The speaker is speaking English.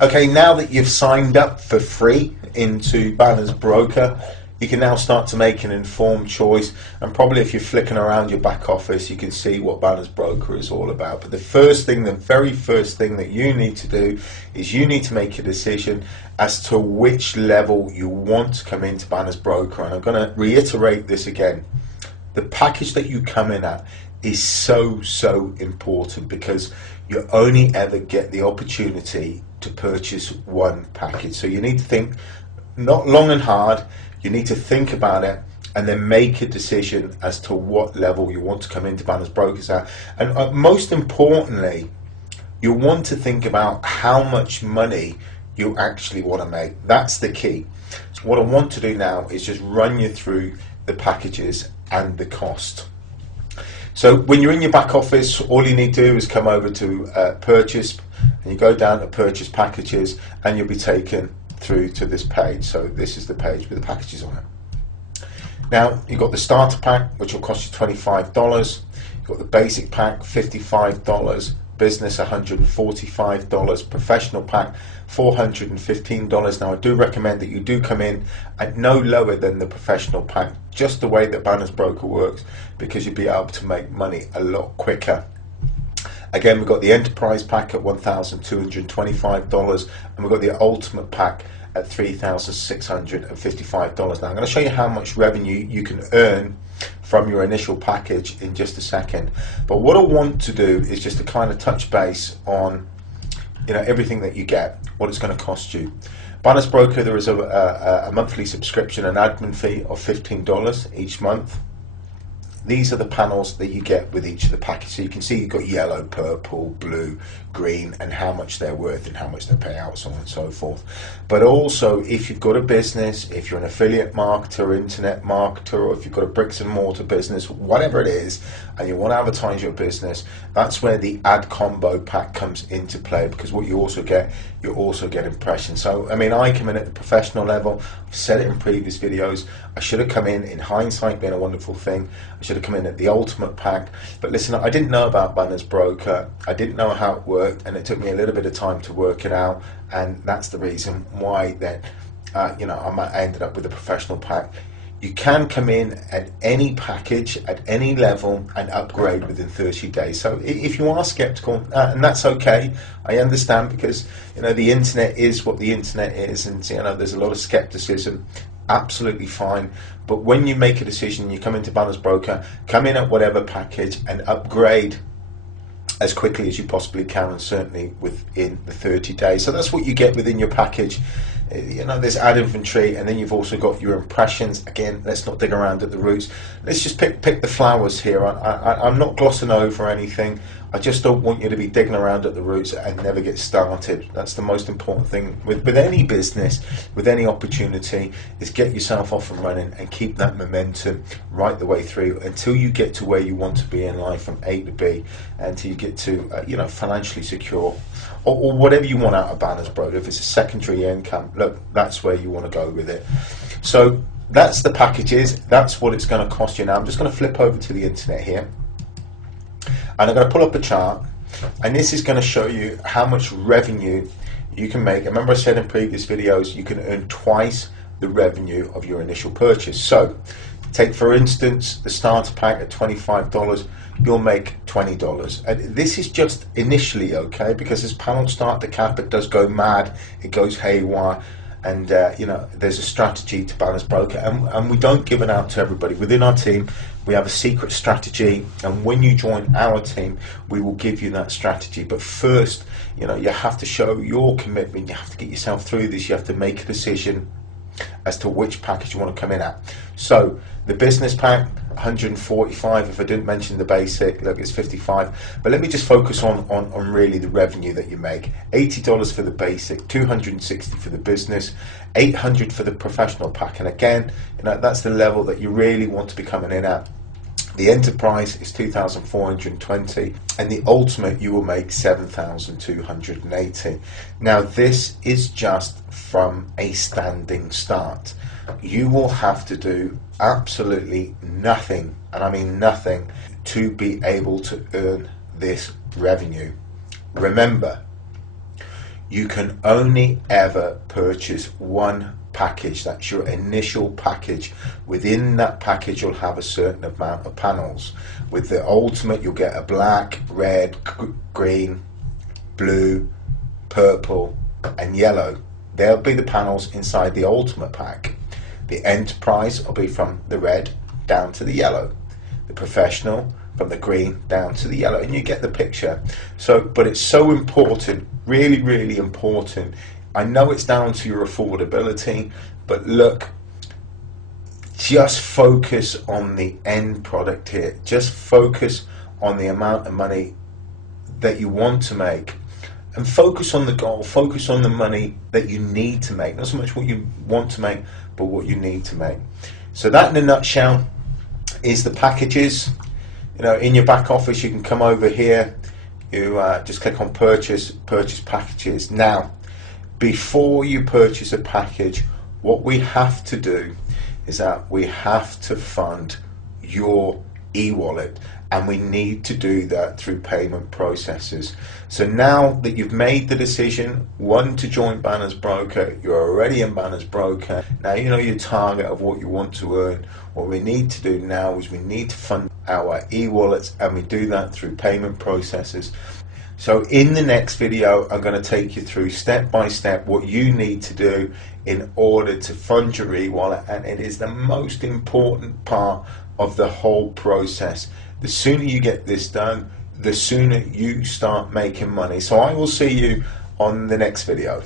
Okay, now that you've signed up for free into Banerz Brooker, you can now start to make an informed choice. And probably if you're flicking around your back office, you can see what Banerz Brooker is all about. But the very first thing that you need to do is you need to make a decision as to which level you want to come into Banerz Brooker. And I'm going to reiterate this again. The package that you come in at is so important, because you only ever get the opportunity to purchase one package. So you need to think not long and hard. You need to think about it and then make a decision as to what level you want to come into Banerz Brokers at. And most importantly, you want to think about how much money you actually want to make. That's the key. So what I want to do now is just run you through the packages and the cost. So when you're in your back office, all you need to do is come over to purchase, and you go down to purchase packages, and you'll be taken through to this page. So this is the page with the packages on it. Now you've got the starter pack, which will cost you $25. You've got the basic pack, $55. Business, $145. Professional pack, $415. Now I do recommend that you do come in at no lower than the professional pack, just the way that Banerz Brooker works, because you'll be able to make money a lot quicker. Again, we've got the enterprise pack at $1,225, and we've got the ultimate pack at $3,655. Now I'm going to show you how much revenue you can earn from your initial package in just a second. But what I want to do is just to kind of touch base on everything that you get, what it's going to cost you. Banerz Brooker, there is a monthly subscription and admin fee of $15 each month. These are the panels that you get with each of the packages. So you can see you've got yellow, purple, blue, green, and how much they're worth and how much they pay out, so on and so forth. But also, if you've got a business, if you're an affiliate marketer, internet marketer, or if you've got a bricks and mortar business, whatever it is, and you want to advertise your business, that's where the ad combo pack comes into play, because what you also get impressions. So I mean, I come in at the professional level. I've said it in previous videos, I should have come in hindsight being a wonderful thing, I should have come in at the ultimate pack. But listen, I didn't know about Banerz Brooker, I didn't know how it worked, and it took me a little bit of time to work it out, and that's the reason why then I ended up with a professional pack. You can come in at any package, at any level, and upgrade within 30 days. So if you are skeptical, and that's okay, I understand, because the internet is what the internet is, and there's a lot of skepticism. Absolutely fine. But when you make a decision, you come into Banerz Brooker, come in at whatever package and upgrade as quickly as you possibly can, and certainly within the 30 days. So that's what you get within your package. There's ad inventory, and then you've also got your impressions. Again, let's not dig around at the roots. Let's just pick the flowers here. I'm not glossing over anything. I just don't want you to be digging around at the roots and never get started. That's the most important thing with any business, with any opportunity, is get yourself off and running and keep that momentum right the way through until you get to where you want to be in life, from A to B, until you get to financially secure, or whatever you want out of Banerz Brooker. If it's a secondary income, look, that's where you want to go with it. So that's the packages. That's what it's going to cost you. Now I'm just going to flip over to the internet here, and I'm going to pull up a chart, and this is going to show you how much revenue you can make. Remember I said in previous videos, you can earn twice the revenue of your initial purchase. So take, for instance, the starter pack at $25, you'll make $20. And this is just initially, okay, because as panels start to cap, it does go mad, it goes haywire. And there's a strategy to Banerz Brooker, and we don't give it out to everybody. Within our team, we have a secret strategy, and when you join our team, we will give you that strategy. But first, you have to show your commitment. You have to get yourself through this. You have to make a decision as to which package you want to come in at. So the business pack, $145. If I didn't mention the basic, look, it's $55. But let me just focus on really the revenue that you make. $80 for the basic, $260 for the business, $800 for the professional pack. And again, that's the level that you really want to be coming in at. The enterprise is $2,420, and the ultimate you will make $7,280. Now this is just from a standing start. You will have to do absolutely nothing, and I mean nothing, to be able to earn this revenue. Remember, you can only ever purchase one package. That's your initial package. Within that package you'll have a certain amount of panels. With the Ultimate you'll get a black, red, green, blue, purple and yellow. They'll be the panels inside the Ultimate pack. The Enterprise will be from the red down to the yellow. The Professional from the green down to the yellow, and you get the picture. So, but it's so important, really, really important. I know it's down to your affordability, but look, just focus on the end product here. Just focus on the amount of money that you want to make, and focus on the goal, focus on the money that you need to make, not so much what you want to make, but what you need to make. So that in a nutshell is the packages. You know, in your back office you can come over here, you just click on purchase packages. Now, before you purchase a package, what we have to do is that we have to fund your e-wallet, and we need to do that through payment processors. So now that you've made the decision, one, to join Banerz Broker, you're already in Banerz Broker, now you know your target of what you want to earn. What we need to do now is we need to fund our e-wallets, and we do that through payment processors. So in the next video I'm going to take you through step by step what you need to do in order to fund your e-wallet, and it is the most important part of the whole process. The sooner you get this done, the sooner you start making money. So I will see you on the next video.